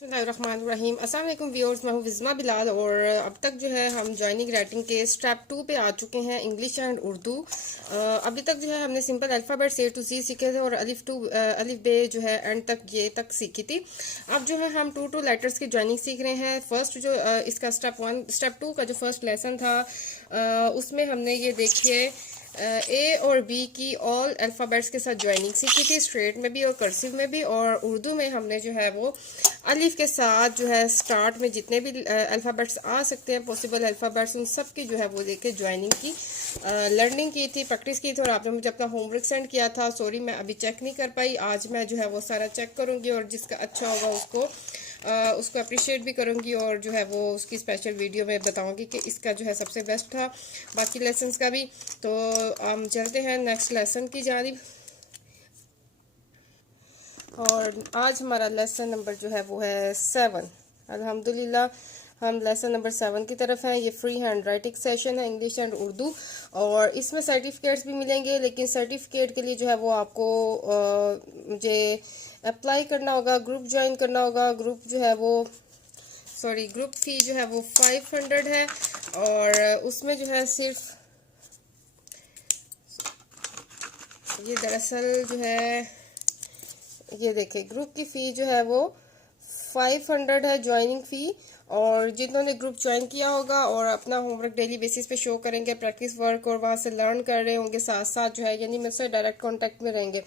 बिस्मिल्लाहिर्रहमानिर्रहीम। अस्सलाम वालेकुम व्यूअर्स, मैं हूँ विज़मा बिलाल और अब तक जो है हम जॉइनिंग राइटिंग के स्टेप 2 पे आ चुके हैं, इंग्लिश एंड उर्दू। अभी तक जो है हमने सिंपल अल्फ़ाबेट से टू ज़ी सीखे थे और अलिफ बे जो है एंड तक ये तक सीखी थी। अब जो है हम टू लेटर्स की जॉइनिंग सीख रहे हैं। फर्स्ट जो इसका स्टेप 2 का जो फर्स्ट लेसन था उसमें हमने ये देखिए ए और बी की ऑल अल्फ़ाबेट्स के साथ ज्वाइनिंग सीखी थी, स्ट्रेट में भी और कर्सिव में भी। और उर्दू में हमने जो है वो अलिफ के साथ जो है स्टार्ट में जितने भी अल्फ़ाबेट्स आ सकते हैं पॉसिबल अल्फ़ाबेट्स, उन सब की जो है वो लेके ज्वाइनिंग की, लर्निंग की थी, प्रैक्टिस की थी। और आपने मुझे अपना होमवर्क सेंड किया था, सॉरी मैं अभी चेक नहीं कर पाई। आज मैं जो है वो सारा चेक करूँगी और जिसका अच्छा होगा उसको अप्रिशिएट भी करूँगी और जो है वो उसकी स्पेशल वीडियो में बताऊँगी कि इसका जो है सबसे बेस्ट था, बाकी लेसन्स का भी। तो हम चलते हैं नेक्स्ट लेसन की जानिब। और आज हमारा लेसन नंबर जो है वो है 7। अल्हम्दुलिल्लाह हम लेसन नंबर 7 की तरफ हैं। ये फ्री हैंड राइटिंग सेशन है, इंग्लिश एंड उर्दू। और इसमें सर्टिफिकेट्स भी मिलेंगे, लेकिन सर्टिफिकेट के लिए जो है वो आपको मुझे अप्लाई करना होगा, ग्रुप ज्वाइन करना होगा। ग्रुप जो है वो ग्रुप फी जो है वो 500 है। और उसमें जो है सिर्फ ये दरअसल जो है ये देखिए ग्रुप की फ़ी जो है वो 500 है, ज्वाइनिंग फ़ी। और जिन्होंने ग्रुप ज्वाइन किया होगा और अपना होमवर्क डेली बेसिस पे शो करेंगे, प्रैक्टिस वर्क और वहाँ से लर्न कर रहे होंगे साथ साथ जो है, यानी मुझसे डायरेक्ट कांटेक्ट में रहेंगे,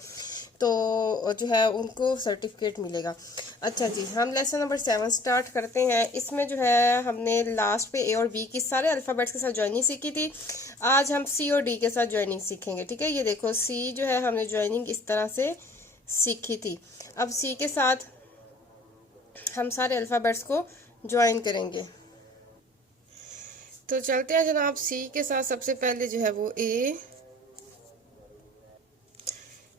तो जो है उनको सर्टिफिकेट मिलेगा। अच्छा जी, हम लेसन नंबर 7 स्टार्ट करते हैं। इसमें जो है हमने लास्ट पे ए और बी की सारे अल्फ़ाबेट्स के साथ ज्वाइनिंग सीखी थी। आज हम सी और डी के साथ ज्वाइनिंग सीखेंगे, ठीक है। ये देखो सी जो है हमने ज्वाइनिंग इस तरह से सीखी थी। अब सी के साथ हम सारे अल्फ़ाबेट्स को ज्वाइन करेंगे। तो चलते हैं जनाब, सी के साथ सबसे पहले जो है वो ए,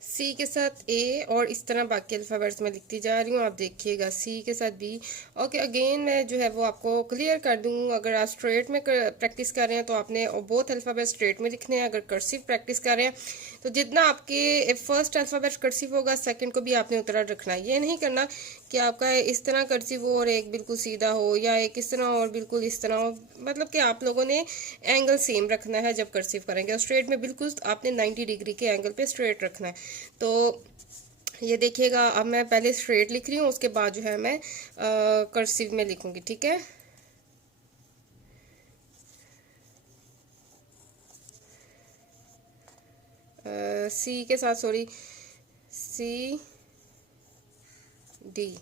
सी के साथ ए और इस तरह बाकी अल्फ़ाबेट्स में लिखती जा रही हूँ, आप देखिएगा। सी के साथ बी। ओके, अगेन मैं जो है वो आपको क्लियर कर दूँ, अगर आप स्ट्रेट में प्रैक्टिस कर रहे हैं तो आपने बोथ अल्फ़ाबेट स्ट्रेट में लिखने हैं। अगर कर्सिव प्रैक्टिस कर रहे हैं तो जितना आपके फर्स्ट अल्फ़ाबेट कर्सिव होगा, सेकंड को भी आपने उतना रखना है। ये नहीं करना कि आपका इस तरह कर्सिव हो और एक बिल्कुल सीधा हो, या एक इस तरह और बिल्कुल इस तरह हो। मतलब कि आप लोगों ने एंगल सेम रखना है जब कर्सिव करेंगे, और स्ट्रेट में बिल्कुल आपने 90 डिग्री के एंगल पे स्ट्रेट रखना है। तो ये देखिएगा, अब मैं पहले स्ट्रेट लिख रही हूँ, उसके बाद जो है मैं कर्सिव में लिखूंगी, ठीक है। सी के साथ सी डी।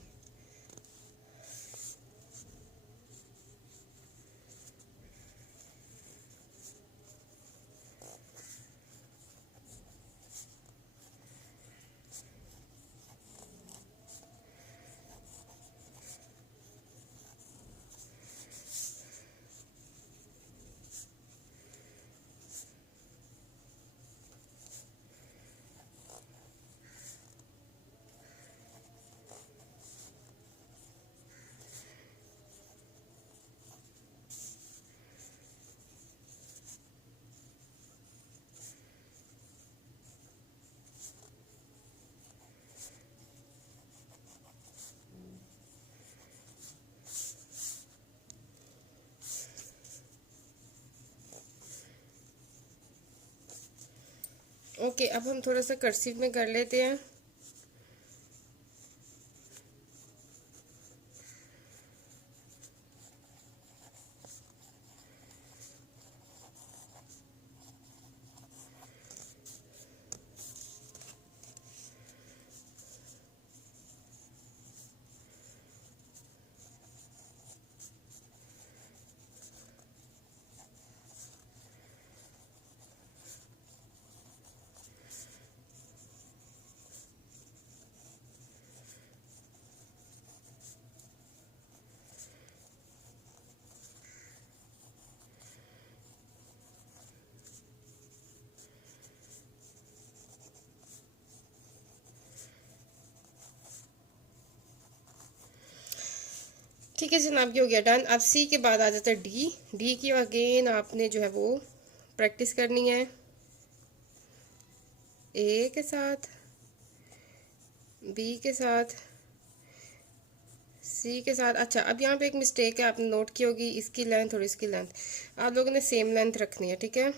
ओके, अब हम थोड़ा सा कर्सिव में कर लेते हैं। ठीक है जनाब, ये हो गया डन। अब सी के बाद आ जाता है डी। डी की अगेन आपने जो है वो प्रैक्टिस करनी है ए के साथ, बी के साथ, सी के साथ। अच्छा, अब यहाँ पे एक मिस्टेक है, आपने नोट की होगी, इसकी लेंथ और इसकी लेंथ आप लोगों ने सेम लेंथ रखनी है, ठीक है।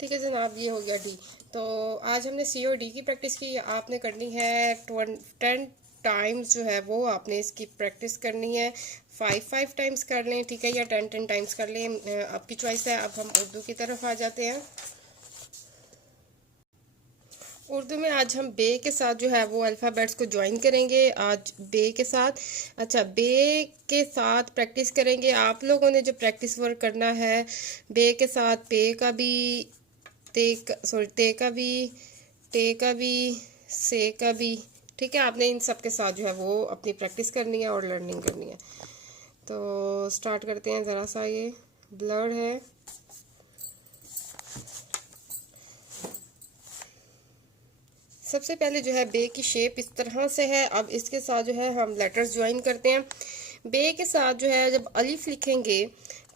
ठीक है जनाब, ये हो गया डी। तो आज हमने सी और डी की प्रैक्टिस की। आपने करनी है 10 टाइम्स जो है वो आपने इसकी प्रैक्टिस करनी है। 5 टाइम्स कर लें, ठीक है, या 10 टाइम्स कर लें, आपकी चॉइस है। अब हम उर्दू की तरफ आ जाते हैं। उर्दू में आज हम बे के साथ जो है वो अल्फ़ाबेट्स को ज्वाइन करेंगे, आज बे के साथ। अच्छा, बे के साथ प्रैक्टिस करेंगे। आप लोगों ने जो प्रैक्टिस वर्क करना है बे के साथ, पे का भी, ते का भी, टे का भी, से का भी, ठीक है। आपने इन सब के साथ जो है वो अपनी प्रैक्टिस करनी है और लर्निंग करनी है। तो स्टार्ट करते हैं। ज़रा सा ये ब्लर है। सबसे पहले जो है बे की शेप इस तरह से है। अब इसके साथ जो है हम लेटर्स ज्वाइन करते हैं। बे के साथ जो है जब अलिफ लिखेंगे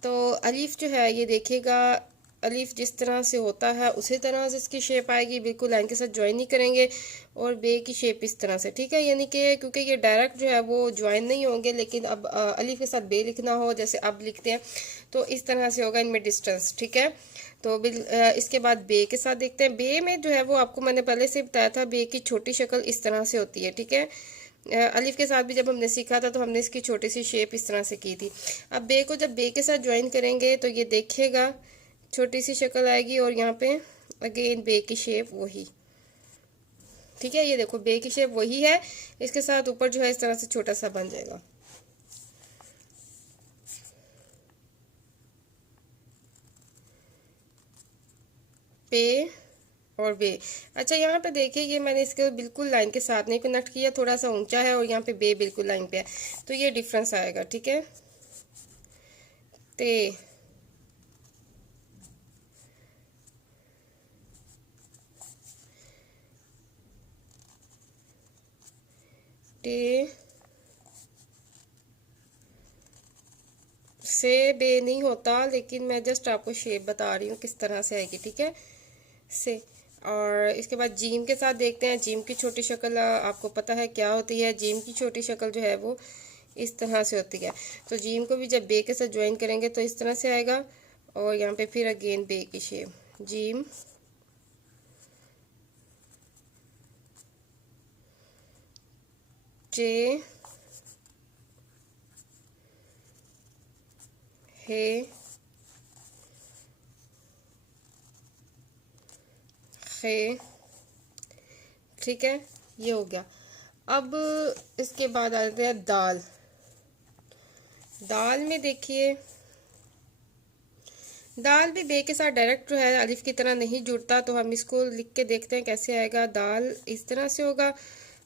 तो अलिफ जो है ये देखिएगा, अलिफ जिस तरह से होता है उसी तरह से इसकी शेप आएगी, बिल्कुल लाइन के साथ ज्वाइन नहीं करेंगे। और बे की शेप इस तरह से, ठीक है, यानी कि क्योंकि ये डायरेक्ट जो है वो ज्वाइन नहीं होंगे, लेकिन अब अलिफ के साथ बे लिखना हो जैसे अब लिखते हैं तो इस तरह से होगा, इनमें डिस्टेंस, ठीक है। तो इसके बाद बे के साथ देखते हैं। बे में जो है वो आपको मैंने पहले से बताया था, बे की छोटी शक्ल इस तरह से होती है, ठीक है। अलिफ के साथ भी जब हमने सीखा था तो हमने इसकी छोटी सी शेप इस तरह से की थी। अब बे को जब बे के साथ ज्वाइन करेंगे तो ये देखिएगा छोटी सी शक्ल आएगी, और यहाँ पे अगेन बे की शेप वही, ठीक है। ये देखो बे की शेप वही है, इसके साथ ऊपर जो है इस तरह से छोटा सा बन जाएगा। पे और बे। अच्छा, यहाँ पे देखिए ये मैंने इसके बिल्कुल लाइन के साथ नहीं कनेक्ट किया, थोड़ा सा ऊंचा है, और यहाँ पे बे बिल्कुल लाइन पे है, तो ये डिफरेंस आएगा, ठीक है। ते, टे, से बे नहीं होता, लेकिन मैं जस्ट आपको शेप बता रही हूँ किस तरह से आएगी, ठीक है, से। और इसके बाद जीम के साथ देखते हैं। जीम की छोटी शक्ल आपको पता है क्या होती है। जीम की छोटी शक्ल जो है वो इस तरह से होती है। तो जीम को भी जब बे के साथ ज्वाइन करेंगे तो इस तरह से आएगा, और यहाँ पे फिर अगेन बे की शेप, जीम, चे, हे, खे, ठीक है, ये हो गया। अब इसके बाद आ जाते हैं दाल। दाल में देखिए, दाल भी बे के साथ डायरेक्ट जो है अलिफ की तरह नहीं जुड़ता, तो हम इसको लिख के देखते हैं कैसे आएगा। दाल इस तरह से होगा,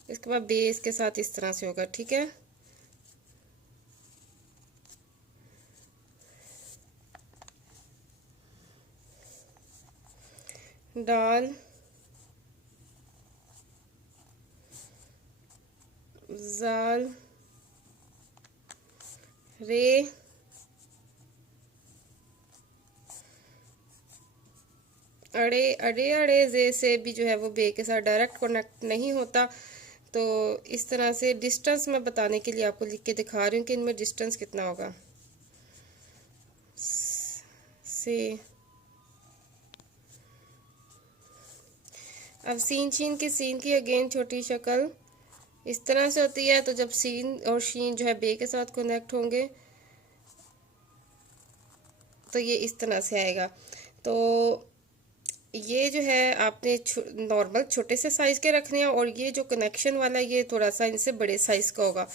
इसके बाद बे इसके साथ इस तरह से होगा, ठीक है। दाल, जाल, रे, अड़े, अड़े अड़े जे से भी जो है वो बे के साथ डायरेक्ट कनेक्ट नहीं होता। तो इस तरह से डिस्टेंस मैं बताने के लिए आपको लिख के दिखा रही हूँ कि इनमें डिस्टेंस कितना होगा। से, अब सीन शीन की, सीन की अगेन छोटी शक्ल, इस तरह से होती है। तो जब सीन और शीन जो है बे के साथ कनेक्ट होंगे तो ये इस तरह से आएगा। तो ये जो है आपने नॉर्मल छोटे से साइज के रखने हैं, और ये जो कनेक्शन वाला ये थोड़ा सा इनसे बड़े साइज का होगा,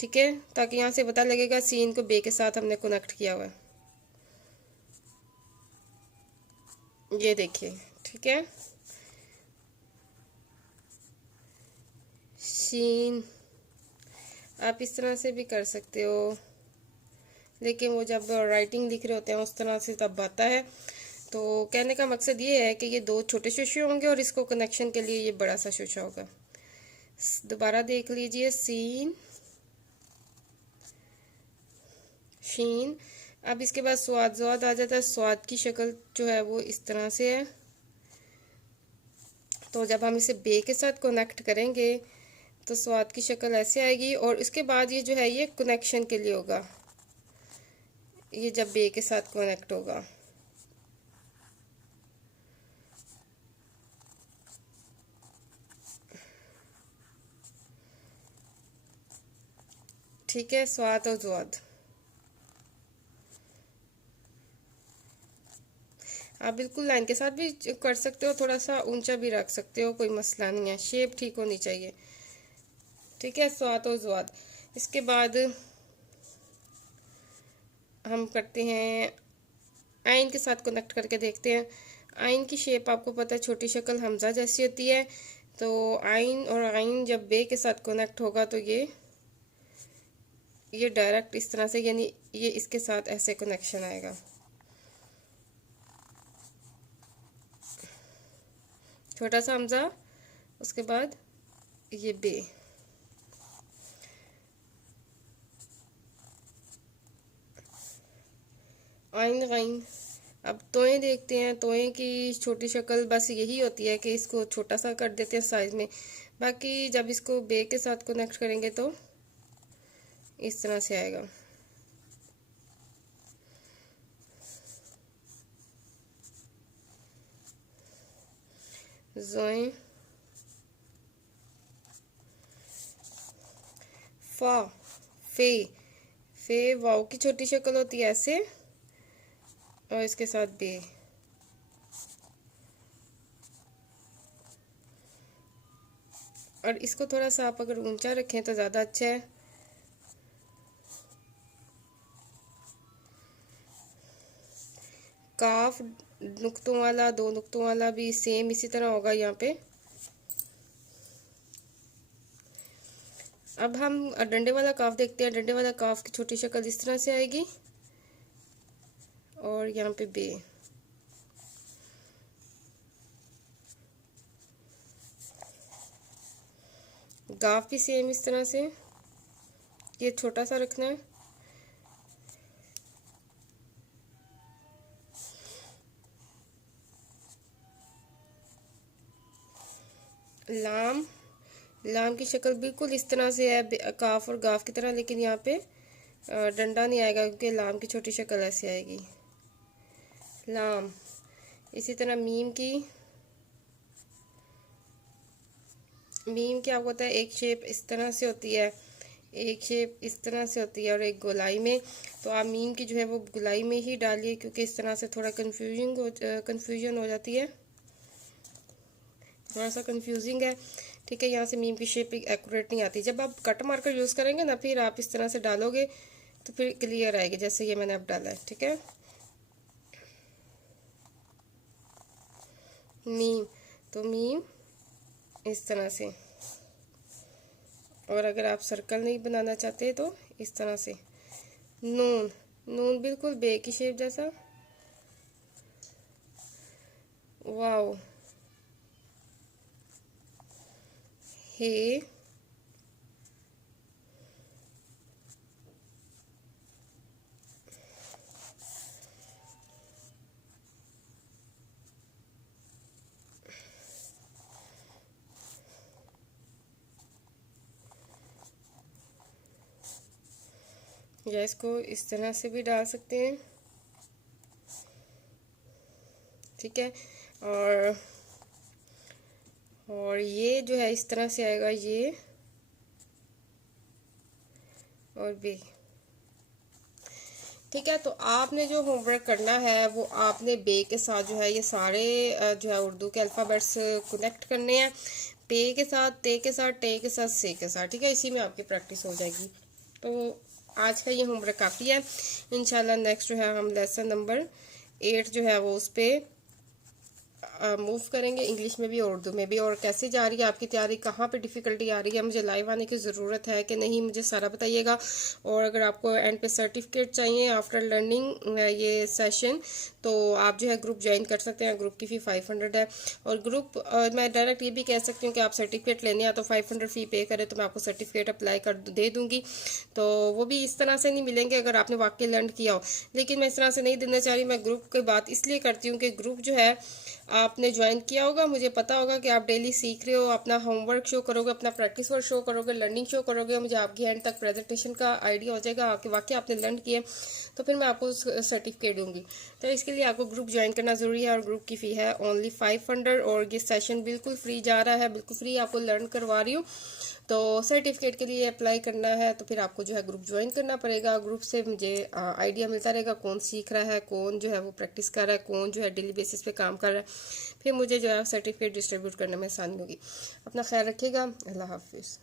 ठीक है, ताकि यहाँ से पता लगेगा सीन को बे के साथ हमने कनेक्ट किया हुआ है। ये देखिए, ठीक है, सीन आप इस तरह से भी कर सकते हो, लेकिन वो जब राइटिंग लिख रहे होते हैं उस तरह से तब आता है। तो कहने का मकसद ये है कि ये दो छोटे शीशे होंगे और इसको कनेक्शन के लिए ये बड़ा सा शीशा होगा। दोबारा देख लीजिए, सीन शीन। अब इसके बाद स्वाद स्वाद आ जाता है। स्वाद की शक्ल जो है वो इस तरह से है। तो जब हम इसे बे के साथ कनेक्ट करेंगे तो स्वाद की शक्ल ऐसे आएगी, और इसके बाद ये जो है ये कनेक्शन के लिए होगा, ये जब बे के साथ कनेक्ट होगा। ठीक है, स्वाद और ज्वाद आप बिल्कुल लाइन के साथ भी कर सकते हो, थोड़ा सा ऊंचा भी रख सकते हो, कोई मसला नहीं है, शेप ठीक होनी चाहिए। ठीक है, स्वाद और ज्वाद। इसके बाद हम करते हैं आइन के साथ कनेक्ट करके देखते हैं। आइन की शेप आपको पता है, छोटी शक्ल हमजा जैसी होती है। तो आइन और आइन जब बे के साथ कनेक्ट होगा तो ये डायरेक्ट इस तरह से, यानी ये इसके साथ ऐसे कनेक्शन आएगा। छोटा सा हमजा, उसके बाद ये बे। आइन गाइन। अब तोएं देखते हैं। तोएं की छोटी शक्ल बस यही होती है कि इसको छोटा सा कर देते हैं साइज में, बाकी जब इसको बे के साथ कनेक्ट करेंगे तो इस तरह से आएगा। जोएं, फा, फे। फे वाव की छोटी शक्ल होती है ऐसे, और इसके साथ बे। और इसको थोड़ा सा आप अगर ऊंचा रखें तो ज़्यादा अच्छा है। काफ नुक्तों वाला, दो नुक्तों वाला भी सेम इसी तरह होगा यहाँ पे। अब हम डंडे वाला काफ देखते हैं। डंडे वाला काफ की छोटी शक्ल इस तरह से आएगी, और यहाँ पे बे। गाफ भी सेम इस तरह से, ये छोटा सा रखना है। लाम, लाम की शक्ल बिल्कुल इस तरह से है, काफ और गाफ की तरह, लेकिन यहाँ पे डंडा नहीं आएगा क्योंकि लाम की छोटी शक्ल ऐसे आएगी, लाम। इसी तरह मीम की, मीम क्या होता है, एक शेप इस तरह से होती है, एक शेप इस तरह से होती है, और एक गोलाई में। तो आप मीम की जो है वो गोलाई में ही डालिए, क्योंकि इस तरह से थोड़ा कन्फ्यूजन हो जाती है, थोड़ा सा कंफ्यूजिंग है। ठीक है, यहाँ से मीम की शेप एक्यूरेट नहीं आती। जब आप कट मार्कर यूज़ करेंगे ना, फिर आप इस तरह से डालोगे तो फिर क्लियर आएगी, जैसे ये मैंने अब डाला है। ठीक है, मीम, तो मीम इस तरह से। और अगर आप सर्कल नहीं बनाना चाहते तो इस तरह से। नून, नून बिल्कुल बे की शेप जैसा। वाओ, हे, या इसको इस तरह से भी डाल सकते हैं। ठीक है, और ये जो है इस तरह से आएगा, ये और बे। ठीक है, तो आपने जो होमवर्क करना है वो आपने बे के साथ जो है ये सारे जो है उर्दू के अल्फ़ाबेट्स कनेक्ट करने हैं। पे के साथ, ते के साथ, टे के साथ, से के साथ। ठीक है, इसी में आपकी प्रैक्टिस हो जाएगी। तो आज का ये होमवर्क काफ़ी है। इंशाल्लाह नेक्स्ट जो है हम लेसन नंबर 8 जो है वो उस पर मूव करेंगे, इंग्लिश में भी और उर्दू में भी। और कैसे जा रही है आपकी तैयारी, कहाँ पे डिफ़िकल्टी आ रही है, मुझे लाइव आने की ज़रूरत है कि नहीं, मुझे सारा बताइएगा। और अगर आपको एंड पे सर्टिफिकेट चाहिए आफ्टर लर्निंग ये सेशन, तो आप जो है ग्रुप ज्वाइन कर सकते हैं। ग्रुप की फ़ी 500 है। और ग्रुप मैं डायरेक्ट ये भी कह सकती हूँ कि आप सर्टिफिकेट लेने हैं तो 500 फ़ी पे करें तो मैं आपको सर्टिफिकेट अप्लाई कर दे दूँगी। तो वो भी इस तरह से नहीं मिलेंगे अगर आपने वाकई लर्न किया हो, लेकिन मैं इस तरह से नहीं देना चाह रही। मैं ग्रुप की बात इसलिए करती हूँ कि ग्रुप जो है आपने ज्वाइन किया होगा, मुझे पता होगा कि आप डेली सीख रहे हो, अपना होमवर्क शो करोगे, अपना प्रैक्टिस वर्क शो करोगे, लर्निंग शो करोगे, मुझे आपकी एंड तक प्रेजेंटेशन का आइडिया हो जाएगा कि वाकई आपने लर्न किया, तो फिर मैं आपको सर्टिफिकेट दूंगी। तो इसके लिए आपको ग्रुप ज्वाइन करना ज़रूरी है। और ग्रुप की फ़ी है ओनली 500। और ये सेशन बिल्कुल फ्री जा रहा है, बिल्कुल फ्री आपको लर्न करवा रही हूँ। तो सर्टिफिकेट के लिए अप्लाई करना है तो फिर आपको जो है ग्रुप ज्वाइन करना पड़ेगा। ग्रुप से मुझे आइडिया मिलता रहेगा कौन सीख रहा है, कौन जो है वो प्रैक्टिस कर रहा है, कौन जो है डेली बेसिस पे काम कर रहा है। फिर मुझे जो है सर्टिफिकेट डिस्ट्रीब्यूट करने में आसानी होगी। अपना ख्याल रखिएगा। अल्लाह हाफिज़।